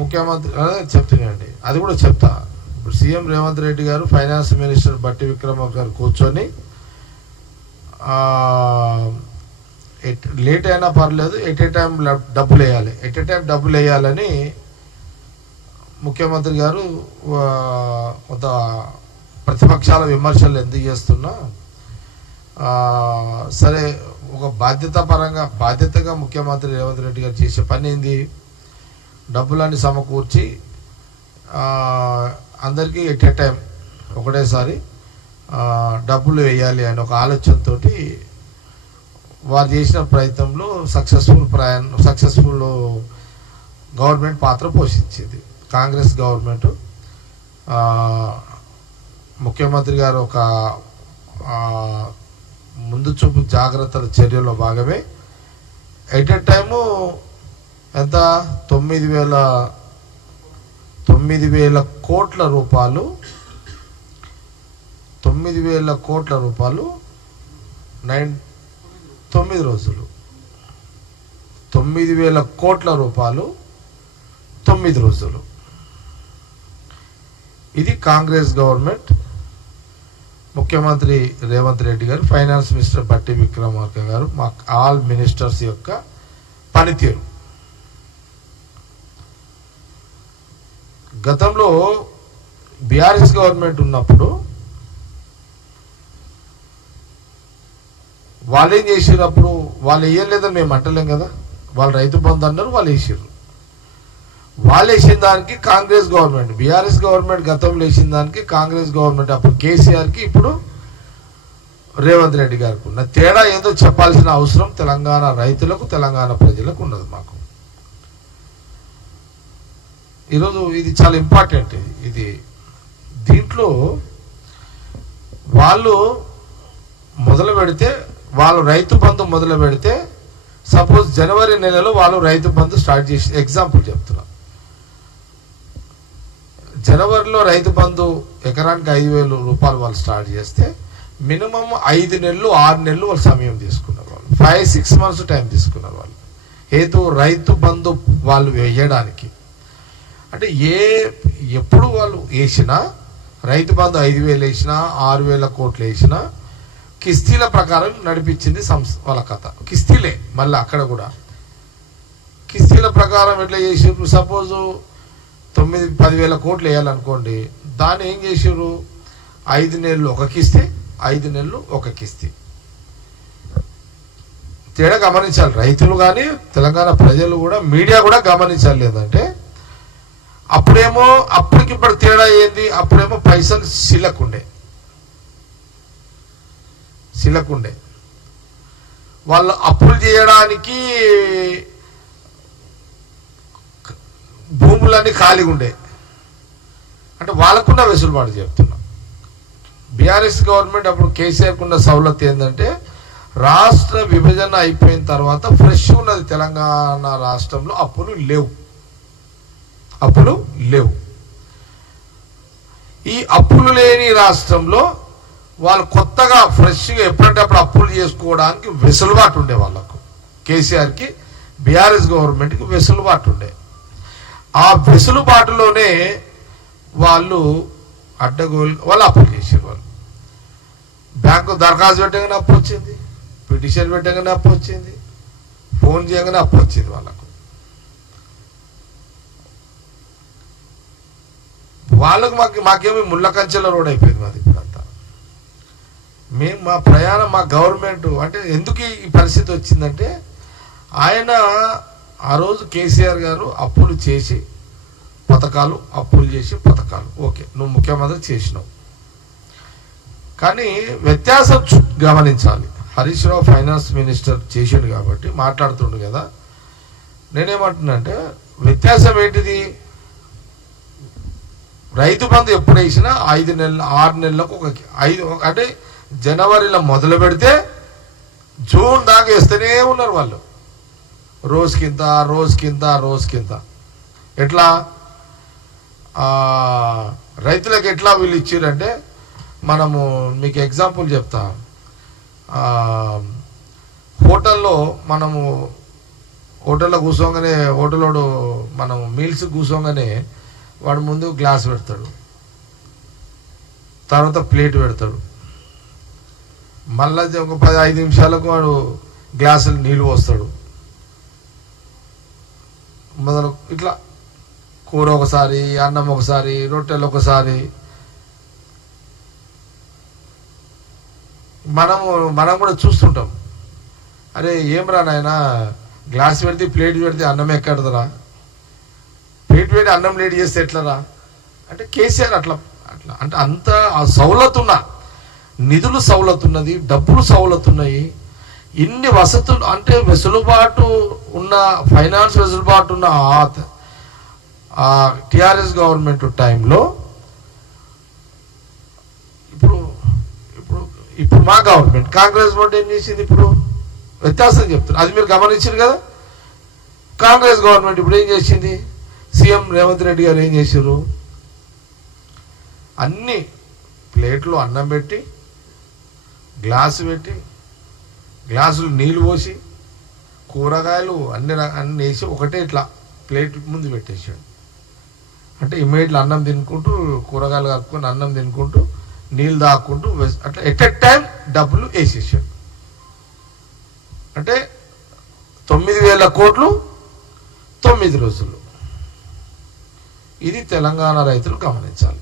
ముఖ్యమంత్రి చెప్తున్నాండి, అది కూడా చెప్తా. ఇప్పుడు సీఎం రేవంత్ రెడ్డి గారు ఫైనాన్స్ మినిస్టర్ బట్టి విక్రమార్క గారు కూర్చొని లేట్ అయినా పర్లేదు ఎట్ ఏ టైం డబ్బులు వేయాలని ముఖ్యమంత్రి గారు కొంత ప్రతిపక్షాల విమర్శలు ఎందుకు చేస్తున్నా సరే ఒక బాధ్యతగా ముఖ్యమంత్రి రేవంత్ రెడ్డి గారు చేసే పని ఏంది, డబ్బులన్నీ సమకూర్చి అందరికీ ఎట్ ఏ టైం ఒకటేసారి డబ్బులు వేయాలి అనే ఒక ఆలోచనతో వారు చేసిన ప్రయత్నంలో సక్సెస్ఫుల్ గవర్నమెంట్ పాత్ర పోషించింది. కాంగ్రెస్ గవర్నమెంట్ ముఖ్యమంత్రి గారు ఒక ముందు చూపు జాగ్రత్తల చర్యలో భాగమే ఎట్ ఏ టైము ఎంత 9,000 కోట్ల రూపాయలు 9,000 కోట్ల రూపాయలు 9 రోజులు 9,000 కోట్ల రూపాయలు 9 రోజులు. ఇది కాంగ్రెస్ గవర్నమెంట్, ముఖ్యమంత్రి రేవంత్ రెడ్డి గారు, ఫైనాన్స్ మినిస్టర్ బట్టి విక్రమార్క గారు, మా ఆల్ మినిస్టర్స్ యొక్క పనితీరు. గతంలో బీఆర్ఎస్ గవర్నమెంట్ ఉన్నప్పుడు వాళ్ళు ఏం చేసారు, అప్పుడు వాళ్ళు వేయలేదని మేము అంటలేం కదా, వాళ్ళు రైతు బంధు అన్నారు, వాళ్ళు వేసారు. వాళ్ళు వేసిన దానికి కాంగ్రెస్ గవర్నమెంట్, బీఆర్ఎస్ గవర్నమెంట్ గతంలో వేసిన దానికి కాంగ్రెస్ గవర్నమెంట్, అప్పుడు కేసీఆర్కి ఇప్పుడు రేవంత్ రెడ్డి గారికి ఉన్న తేడా ఏదో చెప్పాల్సిన అవసరం తెలంగాణ రైతులకు, తెలంగాణ ప్రజలకు ఉన్నది. మాకు ఈరోజు ఇది చాలా ఇంపార్టెంట్. ఇది దీంట్లో వాళ్ళు మొదలు పెడితే, వాళ్ళు రైతు బంధు మొదలు పెడితే, సపోజ్ జనవరి నెలలో వాళ్ళు రైతు బంధు స్టార్ట్ చేసి, ఎగ్జాంపుల్ చెప్తున్నా, జనవరిలో రైతు బంధు ఎకరానికి 5,000 రూపాయలు వాళ్ళు స్టార్ట్ చేస్తే మినిమం 5 నెలలు 6 నెలలు వాళ్ళు సమయం తీసుకున్నారు. వాళ్ళు 5-6 months టైం తీసుకున్నారు వాళ్ళు. రైతు బంధు వాళ్ళు వేయడానికి. అంటే ఎప్పుడు వాళ్ళు వేసినా రైతు బంధు 5,000 వేసినా 6,000 కోట్లు వేసినా కిస్తీల ప్రకారం నడిపించింది వాళ్ళ కథ. కిస్తీలే మళ్ళీ అక్కడ కూడా కిస్తీల ప్రకారం ఎట్లా చేసారు, సపోజు 9-10,000 కోట్లు వేయాలనుకోండి, దాన్ని ఏం చేసారు, 5 నెలలు ఒక కిస్తీ, 5 నెలలు ఒక కిస్తీ. తేడా గమనించాలి రైతులు కానీ, తెలంగాణ ప్రజలు కూడా, మీడియా కూడా గమనించాలి. లేదంటే అప్పటికిప్పుడు తేడా ఏంది, అప్పుడేమో పైసలు సిలకుండే వాళ్ళు అప్పులు చేయడానికి భూములన్నీ ఖాళీగా ఉండే. అంటే వాళ్ళకున్న వెసులుబాటు చెప్తున్నా. బీఆర్ఎస్ గవర్నమెంట్ అప్పుడు కేసీఆర్కు ఉన్న సౌలత్ ఏంటంటే, రాష్ట్ర విభజన అయిపోయిన తర్వాత ఫ్రెష్ ఉన్నది తెలంగాణ రాష్ట్రంలో, అప్పులు లేవు. ఈ అప్పులు లేని రాష్ట్రంలో వాళ్ళు కొత్తగా ఫ్రెష్గా ఎప్పుడంటే అప్పుడు అప్పులు చేసుకోవడానికి వెసులుబాటు ఉండే వాళ్ళకు. కేసీఆర్కి, బీఆర్ఎస్ గవర్నమెంట్కి వెసులుబాటు ఉండే. ఆ వెసులుబాటులోనే వాళ్ళు వాళ్ళు అప్పులు చేసారు. వాళ్ళు బ్యాంకు దరఖాస్తు పెట్టగానే అప్పు వచ్చింది, పిటిషన్ పెట్టగానే అప్పు వచ్చింది, ఫోన్ చేయగానే అప్పు వచ్చింది వాళ్ళకు. మాకేమీ ముళ్ళ కంచెల రోడ్ అయిపోయింది మాది ఇప్పుడంతా. మా ప్రయాణం, మా గవర్నమెంట్ అంటే ఎందుకు ఈ పరిస్థితి వచ్చిందంటే, ఆయన ఆ రోజు కేసీఆర్ గారు అప్పులు చేసి పథకాలు, ఓకే నువ్వు ముఖ్యమంత్రి చేసినావు, కానీ వ్యత్యాసం గమనించాలి. హరీష్ రావు ఫైనాన్స్ మినిస్టర్ చేసిండు కాబట్టి మాట్లాడుతుండు కదా. నేనేమంటున్నానంటే, వ్యత్యాసం ఏంటిది, రైతు బంధు ఎప్పుడు వేసినా 5 నెలలు 6 నెలలకు అంటే జనవరిలో మొదలు పెడితే జూన్ దాకా వేస్తూనే ఉన్నారు వాళ్ళు. రోజుకింత ఎట్లా రైతులకు ఎట్లా వీళ్ళు ఇచ్చిరంటే, మనము మీకు ఎగ్జాంపుల్ చెప్తా. హోటల్లో మనము హోటల్లో కూర్చోగానే హోటలోడు మనం మీల్స్ కూర్చోగానే వాడు ముందు గ్లాస్ పెడతాడు, తర్వాత ప్లేట్ పెడతాడు, మళ్ళీ ఒక 10-5 నిమిషాలకు వాడు గ్లాసులు నీళ్ళు పోస్తాడు, మొదలు ఇట్లా కూర ఒకసారి, అన్నం ఒకసారి, రొట్టెలు ఒకసారి. మనం కూడా చూస్తుంటాం, అరే ఏం రా నాయనా గ్లాస్ పెడితే ప్లేట్ పెడితే అన్నం ఎక్కడదరా, ప్లేట్ పెట్టి అన్నం లేట్ చేస్తే ఎట్లరా అంటే కేసీఆర్ అట్లా అట్లా అంటే అంత సౌలతున్న నిధులు సౌలతున్నది, డబ్బులు సౌలతున్నాయి, ఇన్ని వసతులు అంటే వెసులుబాటు ఉన్న ఫైనాన్స్ వెసులుబాటు ఉన్న టిఆర్ఎస్ గవర్నమెంట్ టైంలో ఇప్పుడు మా గవర్నమెంట్ కాంగ్రెస్ గవర్నమెంట్ ఏం చేసింది, ఇప్పుడు వ్యత్యాసం చెప్తున్నారు, అది మీరు గమనించారు కదా. కాంగ్రెస్ గవర్నమెంట్ ఇప్పుడు ఏం చేసింది, సీఎం రేవంత్ రెడ్డి గారు ఏం చేశారు, అన్ని ప్లేట్లు అన్నం పెట్టి, గ్లాసు పెట్టి, గ్లాసులు నీళ్ళు పోసి, కూరగాయలు అన్ని వేసి ఒకటే ఇట్లా ప్లేట్ ముందు పెట్టేసాడు. అంటే ఇమ్మీడియట్లీ అన్నం తినుకుంటూ, కూరగాయలు కలుపుకొని అన్నం తినుకుంటూ, నీళ్ళు తాక్కుంటూ అట్లా ఎట్ ఎ టైం డబ్బులు వేసేసాడు. అంటే 9,000 కోట్లు 9 రోజులు. ఇది తెలంగాణ రైతులు గమనించాలి.